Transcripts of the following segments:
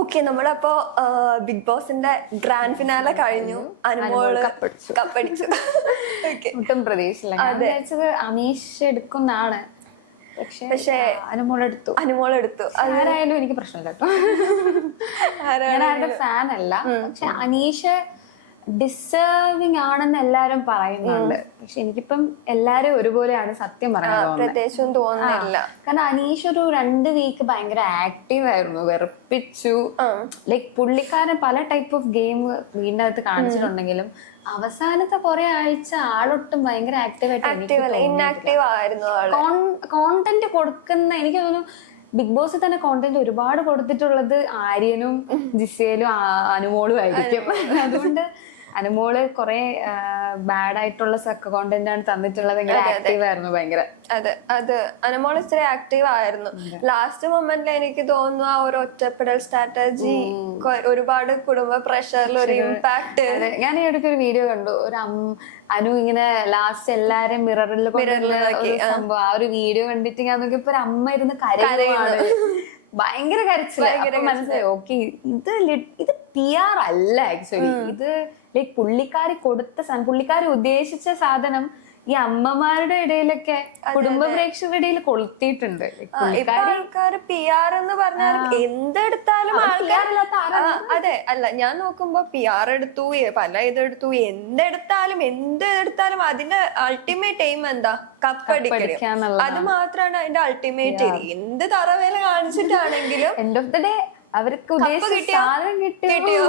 Okay, നമ്മളപ്പോ big ബോസിന്റെ grand finale കഴിഞ്ഞു. അനുമോള് കപ്പടിച്ചു. ഒട്ടും പ്രതീക്ഷയില്ല. ഞാൻ വിചാരിച്ചത് അനീഷ് എടുക്കുന്നാണ്, പക്ഷേ അനുമോളെടുത്തു. ആരായാലും എനിക്ക് പ്രശ്നമില്ല കേട്ടോ. ഞാൻ ആരുടെ ഫാൻ അല്ല, പക്ഷെ അനീഷ് ഡിസേർവിംഗ് ആണെന്ന് എല്ലാരും പറയുന്നുണ്ട്. പക്ഷെ എനിക്കിപ്പം എല്ലാരും ഒരുപോലെയാണ് സത്യം പ്രത്യേകിച്ചും തോന്നുന്നില്ല. കാരണം അനീഷ് ഒരു 2 വീക്ക് ഭയങ്കര ആക്റ്റീവ് ആയിരുന്നു, വെറുപ്പിച്ചു. ലൈക് പുള്ളിക്കാരൻ പല ടൈപ്പ് ഓഫ് ഗെയിം വീടിന്റെ അകത്ത് കാണിച്ചിട്ടുണ്ടെങ്കിലും അവസാനത്തെ കുറെ ആഴ്ച ആളൊട്ടും ഭയങ്കര കോണ്ടന്റ് കൊടുക്കുന്ന, എനിക്ക് തോന്നുന്നു ബിഗ് ബോസിൽ തന്നെ കോണ്ടന്റ് ഒരുപാട് കൊടുത്തിട്ടുള്ളത് ആര്യനും ജിസേലും അനുമോളും ആയിരിക്കും. അതുകൊണ്ട് അനുമോള് കുറെ ബാഡ് ആയിട്ടുള്ള കോണ്ടന്റ് ആണ് തന്നിട്ടുള്ളത്. ആക്റ്റീവ് ആയിരുന്നു ഭയങ്കര. അത് അനുമോൾ ഇച്ചിരി ആക്റ്റീവ് ആയിരുന്നു. ലാസ്റ്റ് മൊമെന്റിൽ എനിക്ക് തോന്നുന്നു ആ ഒരു ഒറ്റപ്പെടൽ സ്ട്രാറ്റജി ഒരുപാട് കുടുംബ പ്രഷറിൽ ഒരു ഇമ്പാക്ട്. ഞാൻ ഈ ഇടയ്ക്ക് ഒരു വീഡിയോ കണ്ടു, ഒരു അനു ഇങ്ങനെ ലാസ്റ്റ് എല്ലാരും മിററിൽ സംഭവം. ആ ഒരു വീഡിയോ കണ്ടിട്ട് ഞാൻ നോക്കിയപ്പോ ഒരു അമ്മ ഇരുന്ന് കരയുവാണ്, ഭയങ്കര കരച്ചില്ല. മനസ്സിലായി, ഓക്കെ ഇത് PR അല്ല ആക്ച്വലി. ഇത് ലൈക് പുള്ളിക്കാരി ഉദ്ദേശിച്ച സാധനം ഈ അമ്മമാരുടെ ഇടയിലൊക്കെ കുടുംബ പ്രേക്ഷകരുടെ ഇടയിൽ കൊളുത്തിയിട്ടുണ്ട്. ആൾക്കാര് PR എന്ന് പറഞ്ഞാലും എന്തെടുത്താലും അതെ അല്ല, ഞാൻ നോക്കുമ്പോ PR എടുത്തു, പല ഇതെടുത്തു, എന്തെടുത്താലും അതിന്റെ അൾട്ടിമേറ്റ് എയിം എന്താ? കപ്പടിക്കണം. അത് മാത്രമാണ് അതിന്റെ അൾട്ടിമേറ്റ്. എന്ത് തറവേല കാണിച്ചിട്ടാണെങ്കിലും എൻഡ് ഓഫ് ദ ഡേ അവർക്ക് സാധനം കിട്ടിയോ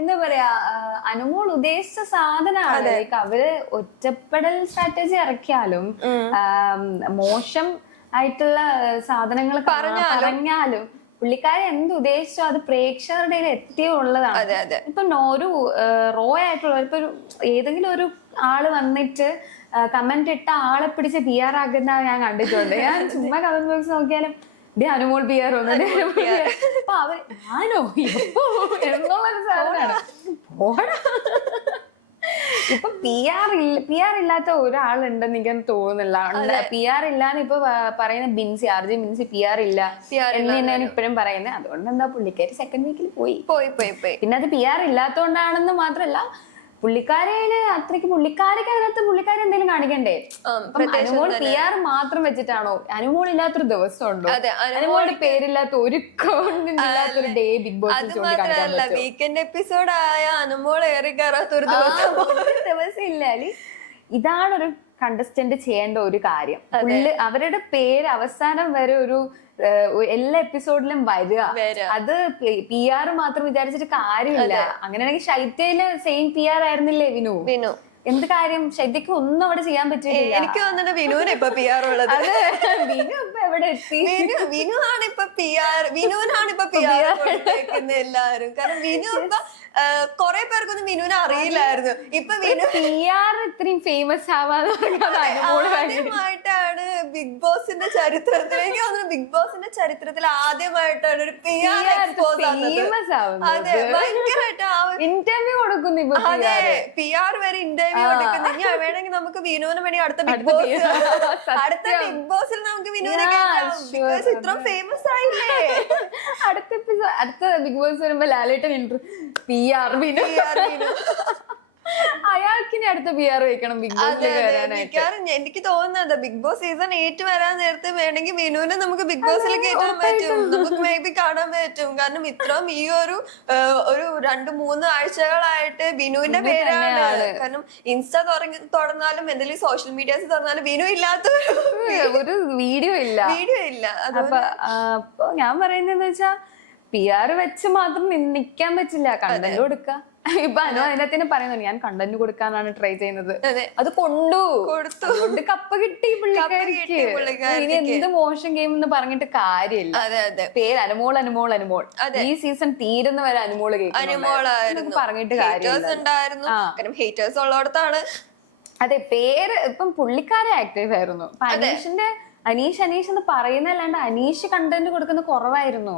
എന്താ പറയാ, അനുമോൾ ഉദ്ദേശിച്ച സാധനമാണ്. അവര് ഒറ്റപ്പെടൽ സ്ട്രാറ്റജി ഇറക്കിയാലും മോശം ആയിട്ടുള്ള സാധനങ്ങൾ പറഞ്ഞാലും പുള്ളിക്കാരി എന്ത് ഉദ്ദേശിച്ചോ അത് പ്രേക്ഷകരുടെ എത്തിയുള്ളതാണ്. ഇപ്പൊ ഒരു റോ ആയിട്ടുള്ള ഇപ്പൊ ഏതെങ്കിലും ഒരു ആള് വന്നിട്ട് കമന്റ് ഇട്ട ആളെ പിടിച്ച് PR ആക്കുന്ന ഞാൻ കണ്ടിട്ടുണ്ട്. ഞാൻ ചുമ്മാ കമന്റ് ബോക്സ് നോക്കിയാലും അനുമോൾ PR അപ്പൊ അവർ ഞാനോ എന്നുള്ളൊരു സാധനമാണ്. ഇപ്പൊ PR ഇല്ലാത്ത ഒരാളുണ്ടെന്ന് എനിക്ക് തോന്നുന്നില്ല. PR ഇല്ലാന്ന് ഇപ്പൊ പറയുന്ന RJ ബിൻസി PR ഇല്ല എന്ന് തന്നെയാണ് ഇപ്പഴും പറയുന്നത്. അതുകൊണ്ട് എന്താ പുള്ളിക്കാരി സെക്കൻഡ് വീക്കിൽ പോയി. പിന്നെ അത് PR ഇല്ലാത്തോണ്ടാണെന്ന് മാത്രല്ല, പുള്ളിക്കാരിക്ക് അതിനകത്ത് പുള്ളിക്കാരി എന്തെങ്കിലും കാണിക്കണ്ടേ? അനുമോൾ PR മാത്രം വെച്ചിട്ടാണോ? അനുമോൾ ഇല്ലാത്തൊരു ദിവസം ഉണ്ടോ? അനുമോളുടെ പേരില്ലാത്ത ഒരു ഇല്ലാത്തൊരു day Bigg Boss weekend episode ആയ അനുമോൾ ഏറി കയറാത്ത ഒരു ദിവസം ഇല്ല. ഇതാണൊരു കണ്ടസ്റ്റന്റ് ചെയ്യേണ്ട ഒരു കാര്യം. അവരുടെ പേര് അവസാനം വരെ ഒരു എല്ലാ എപ്പിസോഡിലും വരിക. അത് PR മാത്രം വിചാരിച്ചിട്ട് കാര്യമില്ല. അങ്ങനെയാണെങ്കിൽ ശൈത്യയില് സെയിം PR ആയിരുന്നില്ലേ വിനു? എന്ത് കാര്യം? ശൈത്യക്ക് ഒന്നും അവിടെ ചെയ്യാൻ പറ്റില്ല. എനിക്ക് തോന്നുന്നു വിനുവിന് ഇപ്പൊ PR ഉള്ളത്. വിനു ഇപ്പൊ എവിടെ എത്തി? വിനുവാണ് ഇപ്പൊ PR കൊടുത്തേക്കുന്ന എല്ലാരും. കാരണം വിനു ഇപ്പൊ കൊറേ പേർക്കൊന്നും വിനുവിനെ അറിയില്ലായിരുന്നു. ഇപ്പൊ PR ഇത്രയും ഫേമസ് ആദ്യമായിട്ടാണ് ബിഗ് ബോസിന്റെ ചരിത്രത്തിൽ, എനിക്ക് തോന്നുന്നു ബിഗ് ബോസിന്റെ ചരിത്രത്തിൽ ആദ്യമായിട്ടാണ് ഒരു PR എക്സ്പോസ് ആവുന്നത്. അതെ, ഭയങ്കരമായിട്ട് ഇന്റർവ്യൂ കൊടുക്കുന്നു. അതെ, PR വരെ ഇന്റർവ്യൂ കൊടുക്കുന്നു. ഇനി വേണമെങ്കിൽ നമുക്ക് വിനുവിന് വേണ്ടി അടുത്ത ബിഗ് ബോസിൽ നമുക്ക് വിനുവിനെ കേൾക്കാം. ഇത്ര ഫേമസ് ആയില്ലേ? അടുത്ത ബിഗ് ബോസ് വരുമ്പോ ലാലേട്ടൻ PR വിനു അയാൾക്കിനി അടുത്ത PR വെക്കണം ബിഗ് ബോസിൽ. എനിക്ക് തോന്നുന്നത് ബിഗ് ബോസ് സീസൺ 8 വരാൻ നേരത്തെ വേണമെങ്കിൽ വിനുവിനെ നമുക്ക് ബിഗ് ബോസിൽ കയറ്റാൻ പറ്റും. നമുക്ക് മേ ബി കാണാൻ പറ്റും. കാരണം ഇത്രയും ഈ ഒരു 2-3 ആഴ്ചകളായിട്ട് വിനുവിന്റെ പേരാണ്. കാരണം ഇൻസ്റ്റ തുറന്നാലും എന്തെങ്കിലും സോഷ്യൽ മീഡിയാസ് തുറന്നാലും വിനു ഇല്ലാത്ത ഒരു വീഡിയോ ഇല്ല. അപ്പൊ ഞാൻ പറയുന്നതെന്ന് വെച്ചാ PR വെച്ച് മാത്രം നിക്കാൻ പറ്റില്ല, കണ്ടന്റ് കൊടുക്ക. ഇപ്പൊ അതിനകത്തിന് പറയുന്നുണ്ട്, ഞാൻ കണ്ടന്റ് കൊടുക്കാനാണ് ട്രൈ ചെയ്യുന്നത്. അത് കൊടുത്തു കപ്പ് കിട്ടി പുള്ളിക്കാരിക്ക്. ഇനി എന്ത് മോശം ഗെയിം എന്ന് പറഞ്ഞിട്ട് കാര്യമില്ല. പേര് അനുമോൾ. ഈ സീസൺ തീരുന്ന വരെ അനുമോള് പറഞ്ഞിട്ട് കാര്യമില്ല. ഹേറ്റേഴ്സ് ഉള്ളടത്താണ്. അതെ, പേര് ഇപ്പം പുള്ളിക്കാരെ ആക്റ്റീവ് ആയിരുന്നു. അനീഷ് എന്ന് പറയുന്നല്ലാണ്ട് അനീഷ് കണ്ടന്റ് കൊടുക്കുന്ന കുറവായിരുന്നു.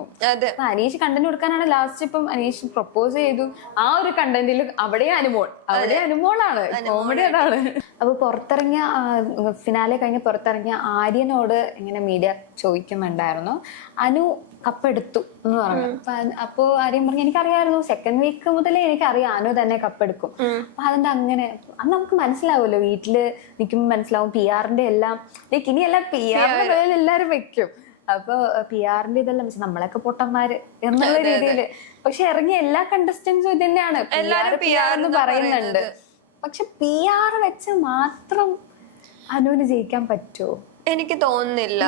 അനീഷ് കണ്ടന്റ് കൊടുക്കാനാണ് ലാസ്റ്റ് ഇപ്പം അനീഷ് പ്രപ്പോസ് ചെയ്തു. ആ ഒരു കണ്ടന്റിൽ അവിടെ അനുമോളാണ്. കോമഡി അതാണ്. അപ്പൊ പുറത്തിറങ്ങിയ ഫിനാലെ കഴിഞ്ഞ് പുറത്തിറങ്ങിയ ആര്യനോട് ഇങ്ങനെ മീഡിയ ചോദിക്കുന്നുണ്ടായിരുന്നു, അനു കപ്പെടുത്തു എന്ന് പറഞ്ഞു. അപ്പൊ ആരെയും പറഞ്ഞു എനിക്കറിയായിരുന്നു, സെക്കൻഡ് വീക്ക് മുതലേ എനിക്കറിയാം അനു തന്നെ കപ്പെടുക്കും. അപ്പൊ അതിന്റെ അങ്ങനെ അന്ന് നമുക്ക് മനസ്സിലാവുമല്ലോ, വീട്ടില് നിൽക്കുമ്പോൾ മനസ്സിലാവും PR-ന്റെ എല്ലാം ലൈക്ക് ഇനിയെല്ലാം PR-ന്റെ പേരിൽ എല്ലാരും വെക്കും. അപ്പൊ PR-ന്റെ ഇതെല്ലാം വെച്ച് നമ്മളൊക്കെ പൊട്ടന്മാര് എന്നുള്ള രീതിയില്. പക്ഷെ ഇറങ്ങിയ എല്ലാ കണ്ടസ്റ്റൻസും ഇത് തന്നെയാണ്, PR എന്ന് പറയുന്നുണ്ട്. പക്ഷെ PR വെച്ച് മാത്രം അനുവിന് ജയിക്കാൻ പറ്റുമോ? എനിക്ക് തോന്നുന്നില്ല.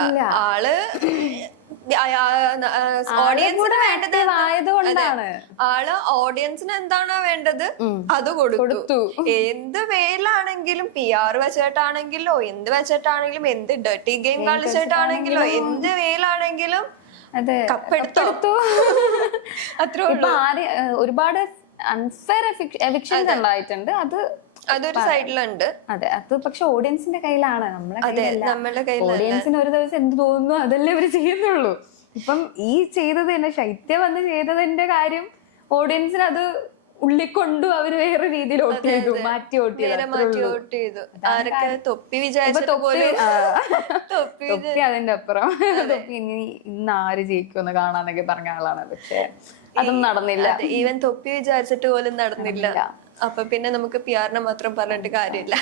ആള് ഓഡിയൻസിന് വേണ്ടത് ആയതുകൊണ്ടാണ്. ആള് ഓഡിയൻസിന് എന്താണോ വേണ്ടത് അത് കൊടുത്തു. എന്ത് വേലാണെങ്കിലും PR വെച്ചിട്ടാണെങ്കിലോ എന്ത് വെച്ചിട്ടാണെങ്കിലും എന്ത് ഡർട്ടി ഗെയിം കളിച്ചിട്ടാണെങ്കിലോ എന്ത് വേലാണെങ്കിലും കപ്പെടുത്തു. അത്രേ ഉള്ളൂ. ഒരുപാട് അൺഫെയർ എവിക്ഷൻസ് ഉണ്ടായിട്ടുണ്ട്. അതൊരു സൈഡിലുണ്ട്. അതെ, അത് പക്ഷെ ഓഡിയൻസിന്റെ കയ്യിലാണ്, നമ്മളുടെ കയ്യിൽ. ഓഡിയൻസിന് ഒരു ദിവസം എന്ത് തോന്നുന്നു അതല്ലേ അവര് ചെയ്യുന്നുള്ളൂ. ഇപ്പം ഈ ചെയ്തത് തന്നെ ശൈത്യ വന്ന് ചെയ്തതിന്റെ കാര്യം ഓഡിയൻസിന് അത് ഉള്ളിക്കൊണ്ടു അവര് വേറെ രീതിയിൽ വോട്ട് ചെയ്തു, മാറ്റി വോട്ട് ചെയ്തു. ആരൊക്കെ തൊപ്പി വിചാരിച്ചത് തൊപ്പി അതിന്റെ അപ്പുറം തൊപ്പി ഇന്ന് ആര് ജയിക്കുമെന്ന് കാണാന്നൊക്കെ പറഞ്ഞ ആളാണ്. പക്ഷെ അതും നടന്നില്ല. ഈവൻ തൊപ്പി വിചാരിച്ചിട്ട് പോലും നടന്നില്ല. അപ്പൊ പിന്നെ നമുക്ക് PR-നെ മാത്രം പറഞ്ഞിട്ട് കാര്യമില്ല.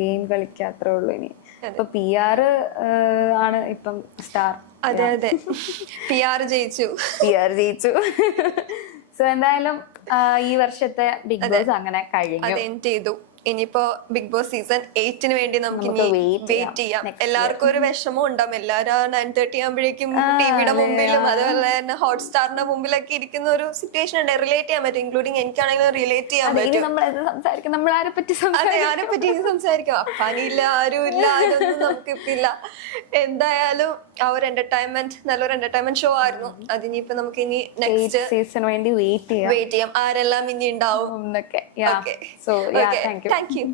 ഗെയിം കളിക്കുക അത്രേ ഉള്ളൂ. ഇനി ഇപ്പൊ PR ആണ് ഇപ്പം സ്റ്റാർ. അതെ PR ജയിച്ചു. സോ എന്തായാലും ഈ വർഷത്തെ ബിഗ് ബോസ് അങ്ങനെ കഴിഞ്ഞു. ഇനിയിപ്പോ ബിഗ് ബോസ് സീസൺ 8 വേണ്ടി നമുക്ക് വെയിറ്റ് ചെയ്യാം. എല്ലാവർക്കും ഒരു വിഷമം ഉണ്ടാവും. എല്ലാരും 9:30 ആകുമ്പോഴേക്കും ടിവിയുടെ മുമ്പിലും അതുപോലെ തന്നെ ഹോട്ട്സ്റ്റാറിന്റെ മുമ്പിലൊക്കെ ഇരിക്കുന്ന ഒരു സിറ്റുവേഷൻ ഉണ്ട്. റിലേറ്റ് ചെയ്യാൻ പറ്റും, ഇൻക്ലൂഡിങ് എനിക്കാണെങ്കിലും റിലേറ്റ് ചെയ്യാൻ പറ്റും. നമ്മൾ ആരെ പറ്റി സംസാരിക്കാം. പണിയില്ല, ആരും ഇല്ല, ആരൊന്നും നമുക്കിപ്പില്ല. എന്തായാലും ആ ഒരു നല്ലൊരു എന്റർടൈൻമെന്റ് ഷോ ആയിരുന്നു. അതിനിപ്പോ നമുക്ക് ഇനി നെക്സ്റ്റ് സീസണിന് വേണ്ടി വെയിറ്റ് ചെയ്യാം, ആരെല്ലാം ഇനി ഉണ്ടാവും. Thank you.